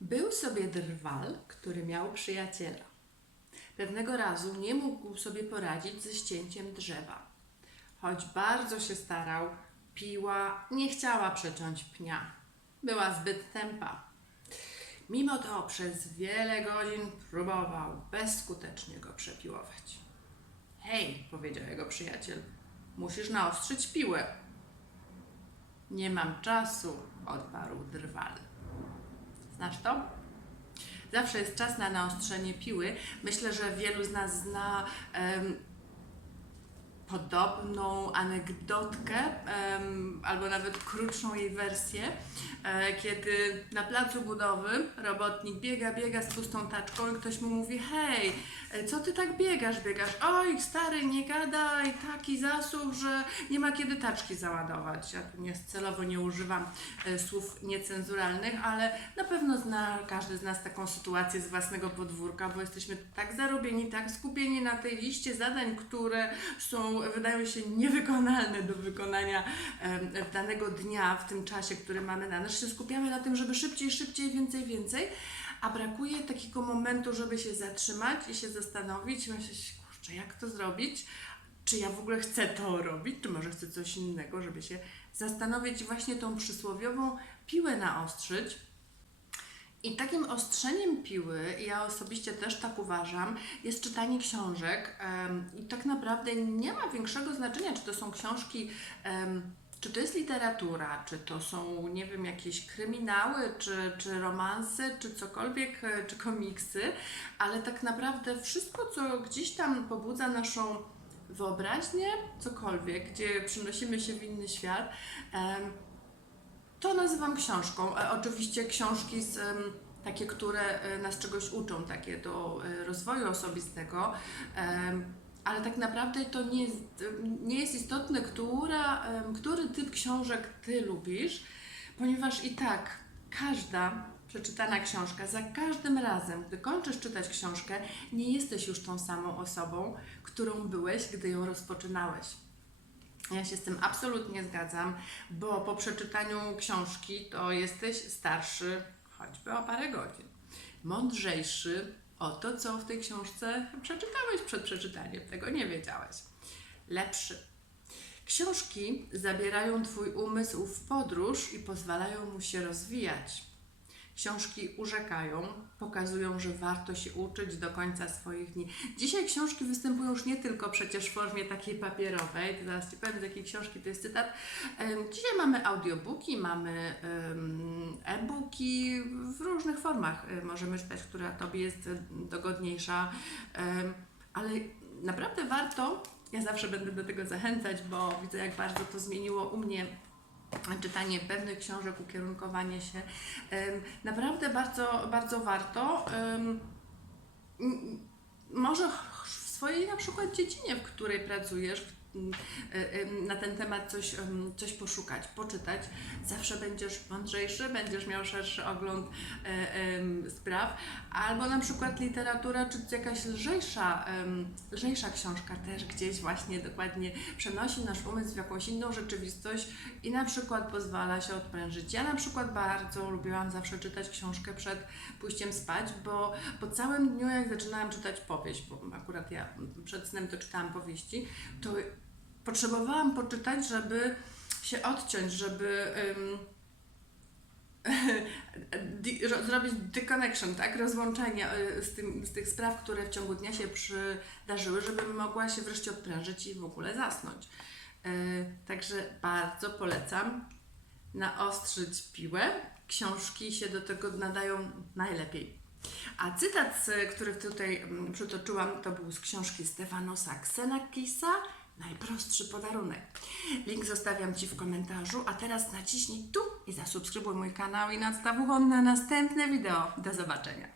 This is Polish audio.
Był sobie drwal, który miał przyjaciela. Pewnego razu nie mógł sobie poradzić ze ścięciem drzewa. Choć bardzo się starał, piła nie chciała przeciąć pnia. Była zbyt tępa. Mimo to przez wiele godzin próbował bezskutecznie go przepiłować. Hej, powiedział jego przyjaciel, musisz naostrzyć piłę. Nie mam czasu, odparł drwal. Znasz to? Zawsze jest czas na naostrzenie piły. Myślę, że wielu z nas zna podobną anegdotkę, albo nawet krótszą jej wersję, kiedy na placu budowy robotnik biega z pustą taczką i ktoś mu mówi: hej, co ty tak biegasz? Oj, stary, nie gadaj, taki zasób, że nie ma kiedy taczki załadować. Ja tu celowo nie używam słów niecenzuralnych, ale na pewno zna każdy z nas taką sytuację z własnego podwórka, bo jesteśmy tak zarobieni, tak skupieni na tej liście zadań, które wydają się niewykonalne do wykonania danego dnia w tym czasie, który mamy na nas. Się skupiamy na tym, żeby szybciej, więcej, a brakuje takiego momentu, żeby się zatrzymać i się zastanowić, myśleć, kurczę, jak to zrobić? Czy ja w ogóle chcę to robić? Czy może chcę coś innego, żeby się zastanowić, właśnie tą przysłowiową piłę naostrzyć? I takim ostrzeniem piły, ja osobiście też tak uważam, jest czytanie książek. I tak naprawdę nie ma większego znaczenia, czy to są książki, czy to jest literatura, czy to są, nie wiem, jakieś kryminały, czy romanse, czy cokolwiek, czy komiksy, ale tak naprawdę wszystko, co gdzieś tam pobudza naszą wyobraźnię, cokolwiek, gdzie przenosimy się w inny świat, to nazywam książką. Oczywiście książki takie, które nas czegoś uczą, takie do rozwoju osobistego, ale tak naprawdę to nie jest istotne, który typ książek Ty lubisz, ponieważ i tak każda przeczytana książka, za każdym razem, gdy kończysz czytać książkę, nie jesteś już tą samą osobą, którą byłeś, gdy ją rozpoczynałeś. Ja się z tym absolutnie zgadzam, bo po przeczytaniu książki to jesteś starszy choćby o parę godzin, mądrzejszy o to, co w tej książce przeczytałeś przed przeczytaniem, tego nie wiedziałeś, lepszy. Książki zabierają Twój umysł w podróż i pozwalają mu się rozwijać. Książki urzekają, pokazują, że warto się uczyć do końca swoich dni. Dzisiaj książki występują już nie tylko przecież w formie takiej papierowej, zaraz Ci powiem, z jakiej książki to jest cytat. Dzisiaj mamy audiobooki, mamy e-booki w różnych formach. Możemy czytać, która Tobie jest dogodniejsza, ale naprawdę warto, ja zawsze będę do tego zachęcać, bo widzę, jak bardzo to zmieniło u mnie czytanie pewnych książek, ukierunkowanie się. Naprawdę bardzo warto. Może w swojej na przykład dziedzinie, w której pracujesz, na ten temat coś poszukać, poczytać. Zawsze będziesz mądrzejszy, będziesz miał szerszy ogląd spraw. Albo na przykład literatura, czy jakaś lżejsza książka też gdzieś właśnie dokładnie przenosi nasz umysł w jakąś inną rzeczywistość i na przykład pozwala się odprężyć. Ja na przykład bardzo lubiłam zawsze czytać książkę przed pójściem spać, bo po całym dniu, jak zaczynałam czytać powieść, bo akurat ja przed snem to czytałam powieści, to potrzebowałam poczytać, żeby się odciąć, żeby zrobić deconnection, tak? Rozłączenie z tych spraw, które w ciągu dnia się przydarzyły, żebym mogła się wreszcie odprężyć i w ogóle zasnąć. Także bardzo polecam naostrzyć piłę. Książki się do tego nadają najlepiej. A cytat, który tutaj przytoczyłam, to był z książki Stefanosa Xenakisa Najprostszy podarunek. Link zostawiam Ci w komentarzu, a teraz naciśnij tu i zasubskrybuj mój kanał i nadstaw ucho na następne wideo. Do zobaczenia.